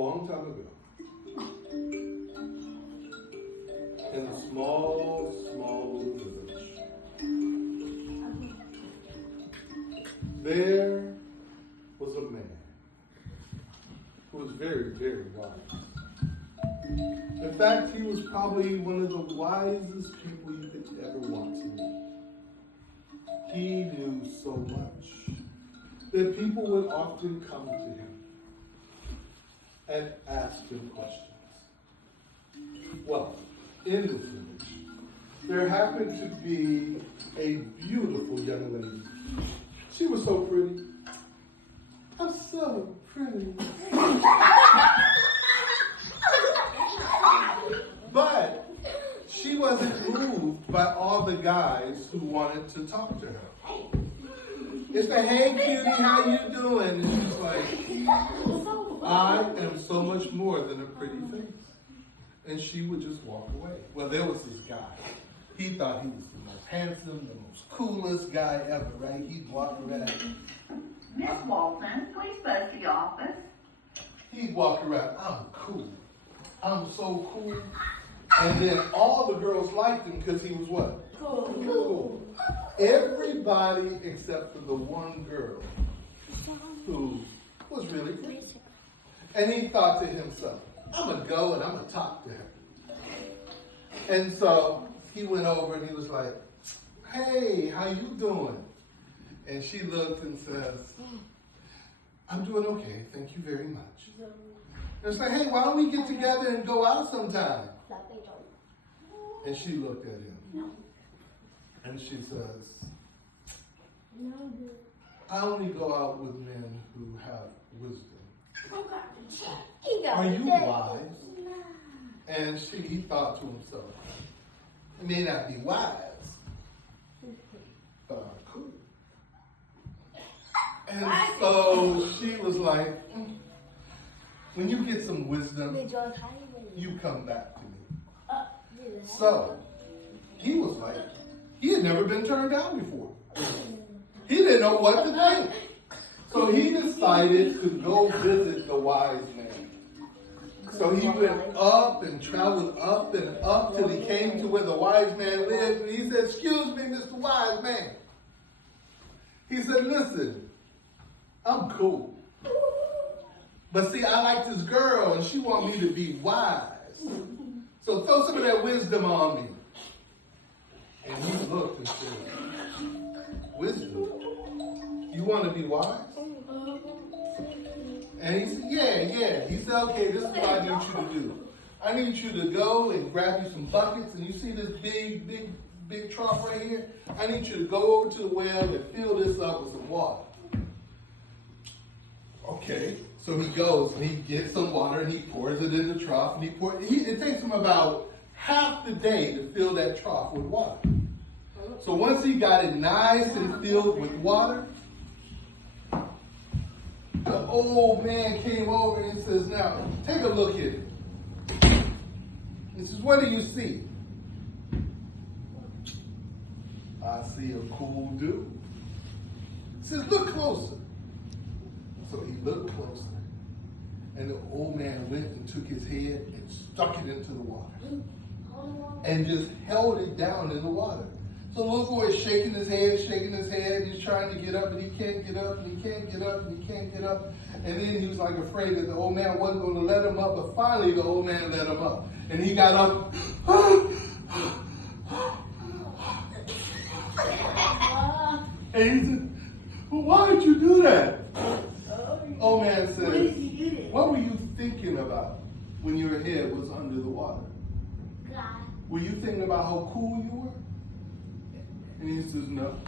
long time ago, in a small village, there was a man who was very, very wise. In fact, he was probably one of the wisest people you could ever want to meet. He knew so much that people would often come to him and ask him questions. Well, in this village, there happened to be a beautiful young lady. She was so pretty. I'm so pretty. But she wasn't moved by all the guys who wanted to talk to her. It's like, hey cutie, how you doing? And she's like, I am so much more than a pretty face. And she would just walk away. Well, there was this guy. He thought he was the most handsome, the most coolest guy ever, right? He'd walk around. Miss Walton, please go to the office. He'd walk around, I'm cool. I'm so cool. And then all the girls liked him because he was what? Cool. Everybody except for the one girl who was really pretty. And he thought to himself, I'm going to go and I'm going to talk to her. And so he went over and he was like, hey, how you doing? And she looked and says, I'm doing okay, thank you very much. And it's like, hey, why don't we get together and go out sometime? And she looked at him. And she says, I only go out with men who have wisdom. Are you wise? And he thought to himself, it may not be wise, but I'm cool. And so she was like, when you get some wisdom, you come back to me. So he was like, he had never been turned down before. He didn't know what to think. So he decided to go visit the wise man. So he went up and traveled up and up till he came to where the wise man lived. And he said, excuse me, Mr. Wise Man. He said, listen, I'm cool. But see, I like this girl and she wants me to be wise. So throw some of that wisdom on me. And he looked and said, wisdom? You want to be wise? And he said, yeah. He said, okay, this is what I need you to do. I need you to go and grab you some buckets. And you see this big trough right here? I need you to go over to the well and fill this up with some water. Okay. So he goes and he gets some water and he pours it in the trough. And it takes him about half the day to fill that trough with water. So once he got it nice and filled with water, the old man came over and he says, now, take a look at it. He says, what do you see? I see a cool dude. He says, look closer. So he looked closer. And the old man went and took his head and stuck it into the water. And just held it down in the water. So the little boy is shaking his head, and he's trying to get up, and he can't get up, and he can't get up, and he can't get up. And then he was like afraid that the old man wasn't going to let him up, but finally the old man let him up. And he got up. And he said, well, why did you do that? Old man said, what were you thinking about when your head was under the water? God. Were you thinking about how cool you were? And he says, no.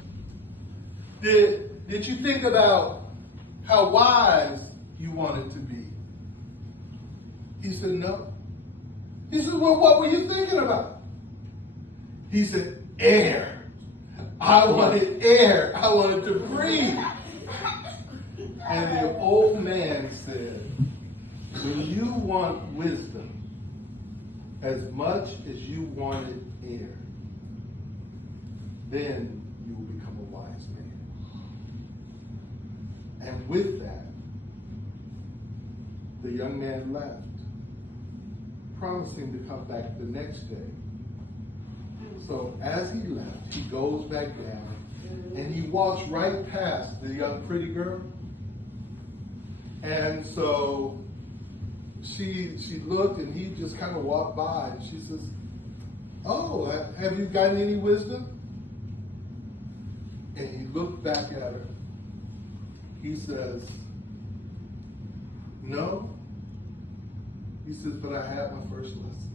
Did you think about how wise you wanted to be? He said, no. He said, well, what were you thinking about? He said, air. I wanted air. I wanted to breathe. And the old man said, when you want wisdom as much as you wanted air, then you will become a wise man. And with that, The young man left, promising to come back the next day. So as he left, he goes back down and he walks right past the young pretty girl. And so she looked and he just kind of walked by and she says, "Oh, have you gotten any wisdom?" And he looked back at her. He says, "No." He says, "But I had my first lesson."